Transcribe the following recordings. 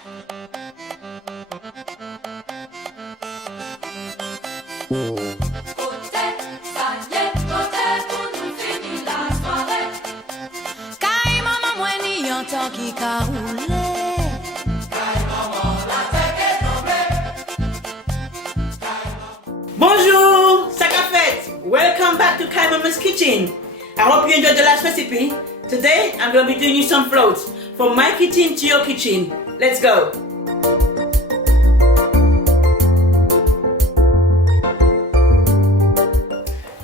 Kaimaman mwen ni yon tan ki ka roule. Bonjour, ça qu'a fait? Welcome back to Kaimaman's kitchen. I hope you enjoyed the last recipe. Today I'm going to be doing you some floats from my kitchen to your kitchen. Let's go.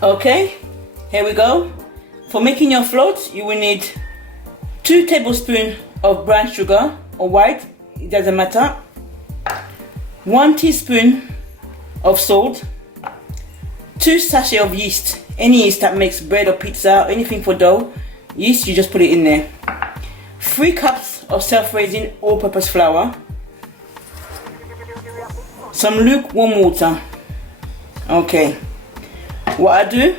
Okay, here we go. For making your floats, you will need 2 tablespoons of brown sugar or white, it doesn't matter. 1 teaspoon of salt. 2 sachets of yeast, any yeast that makes bread or pizza or anything for dough. Yeast, you just put it in there. 3 cups of self-raising all-purpose flour. Some lukewarm water. Okay. What I do,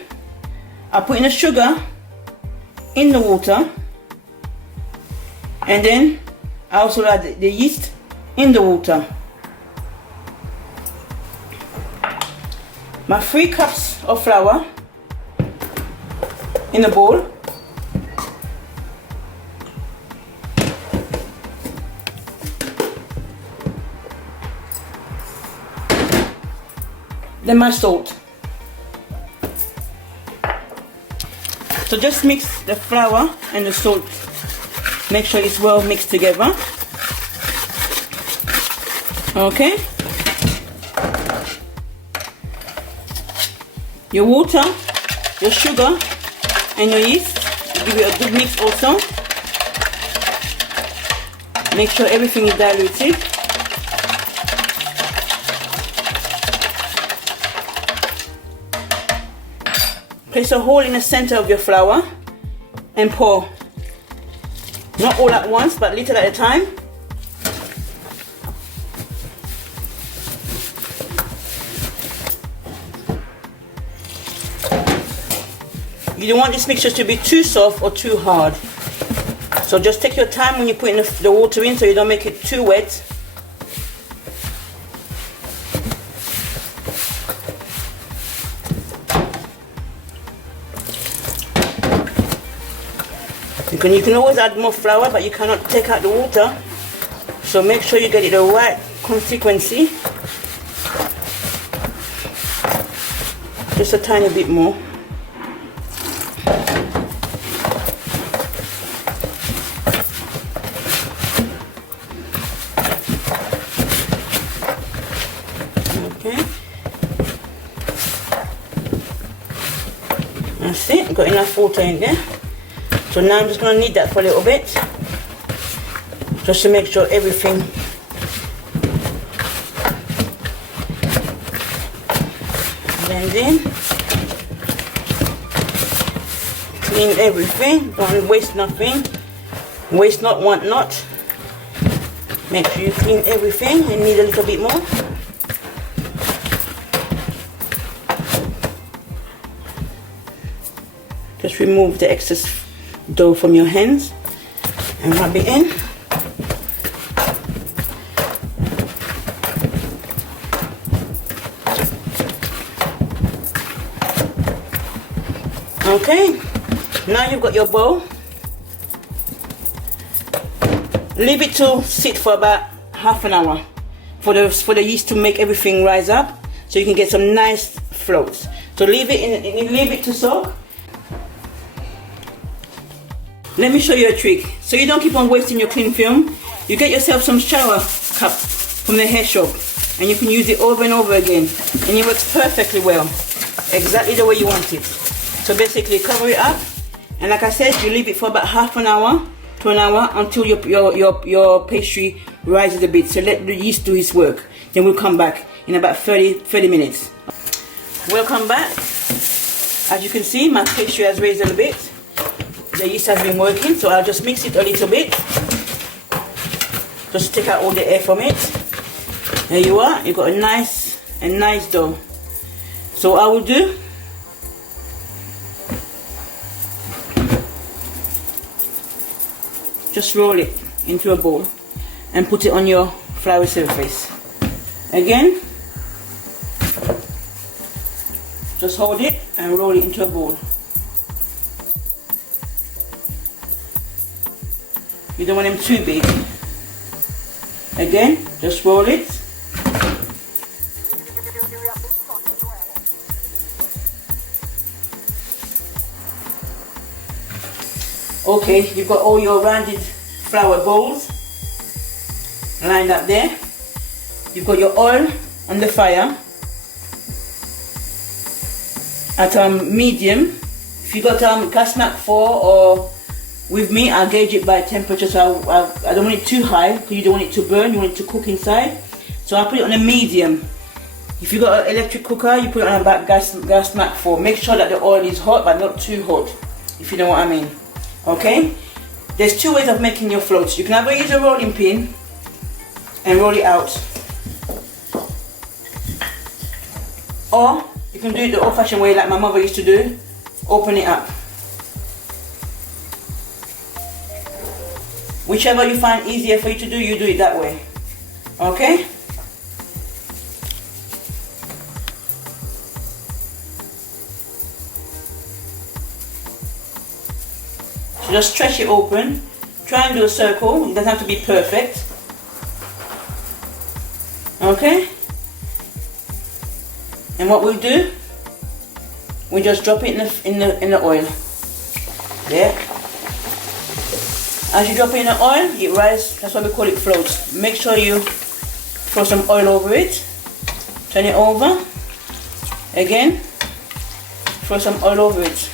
I put in the sugar in the water, and then I also add the yeast in the water. My 3 cups of flour in a bowl. Then my salt. So just mix the flour and the salt. Make sure it's well mixed together. Okay. Your water, your sugar, and your yeast. Give it a good mix also. Make sure everything is diluted. Place a hole in the center of your flour and pour. Not all at once, but little at a time. You don't want this mixture to be too soft or too hard. So just take your time when you put the water in so you don't make it too wet. You can always add more flour, but you cannot take out the water. So make sure you get it the right consistency. Just a tiny bit more. Okay. That's it. Got enough water in there. So now I'm just going to knead that for a little bit, just to make sure everything blends in. Clean everything, don't waste nothing. Waste not, want not. Make sure you clean everything and knead a little bit more. Just remove the excess dough from your hands and rub it in. Okay, now you've got your bowl. Leave it to sit for about half an hour for the yeast to make everything rise up, so you can get some nice floats. So leave it to soak. Let me show you a trick. So you don't keep on wasting your cling film. You get yourself some shower cap from the hair shop and you can use it over and over again. And it works perfectly well. Exactly the way you want it. So basically cover it up. And like I said, you leave it for about half an hour to an hour until your pastry rises a bit. So let the yeast do its work. Then we'll come back in about 30 minutes. Welcome back. As you can see, my pastry has raised a little bit. The yeast has been working, so I'll just mix it a little bit. Just take out all the air from it. There you are. You've got a nice dough. So I will do, just roll it into a bowl. and put it on your floury surface. Again, just hold it and roll it into a bowl. You don't want them too big. Again, just roll it. Okay, you've got all your rounded flour bowls lined up there. You've got your oil on the fire at medium. If you got gas mark 4, or with me, I'll gauge it by temperature, so I don't want it too high because you don't want it to burn, you want it to cook inside. So I'll put it on a medium. If you got an electric cooker, you put it on about gas mark 4. Make sure that the oil is hot but not too hot, if you know what I mean. Okay? There's 2 ways of making your floats. You can either use a rolling pin and roll it out, or you can do it the old-fashioned way like my mother used to do. Open it up. Whichever you find easier for you to do, you do it that way. Okay? So just stretch it open. Try and do a circle. It doesn't have to be perfect. Okay? And what we'll do, we just drop it in the oil. There. As you drop it in the oil, it rises. That's why we call it floats. Make sure you throw some oil over it. Turn it over. Again. Throw some oil over it.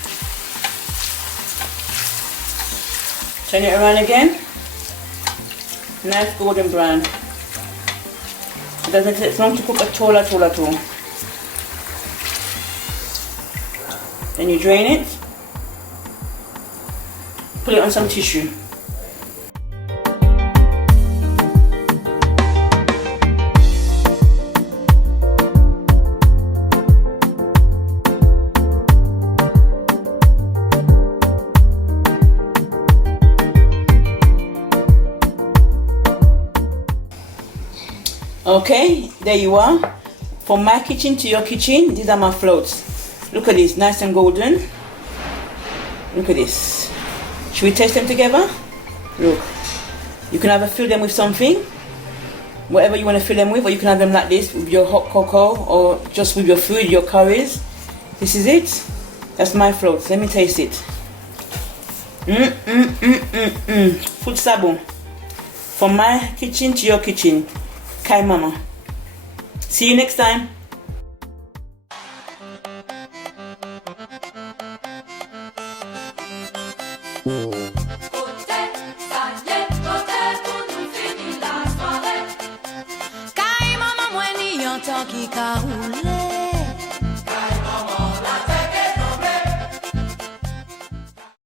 Turn it around again. Nice golden brown. It doesn't take long to cook at all. Then you drain it. Put it on some tissue. Okay, there you are. From my kitchen to your kitchen, these are my floats. Look at this, nice and golden. Look at this. Should we taste them together? Look. You can either fill them with something, whatever you want to fill them with, or you can have them like this with your hot cocoa, or just with your food, your curries. This is it. That's my floats. Let me taste it. FOUT SABON. From my kitchen to your kitchen. Kaimaman. See you next time. Kaimaman,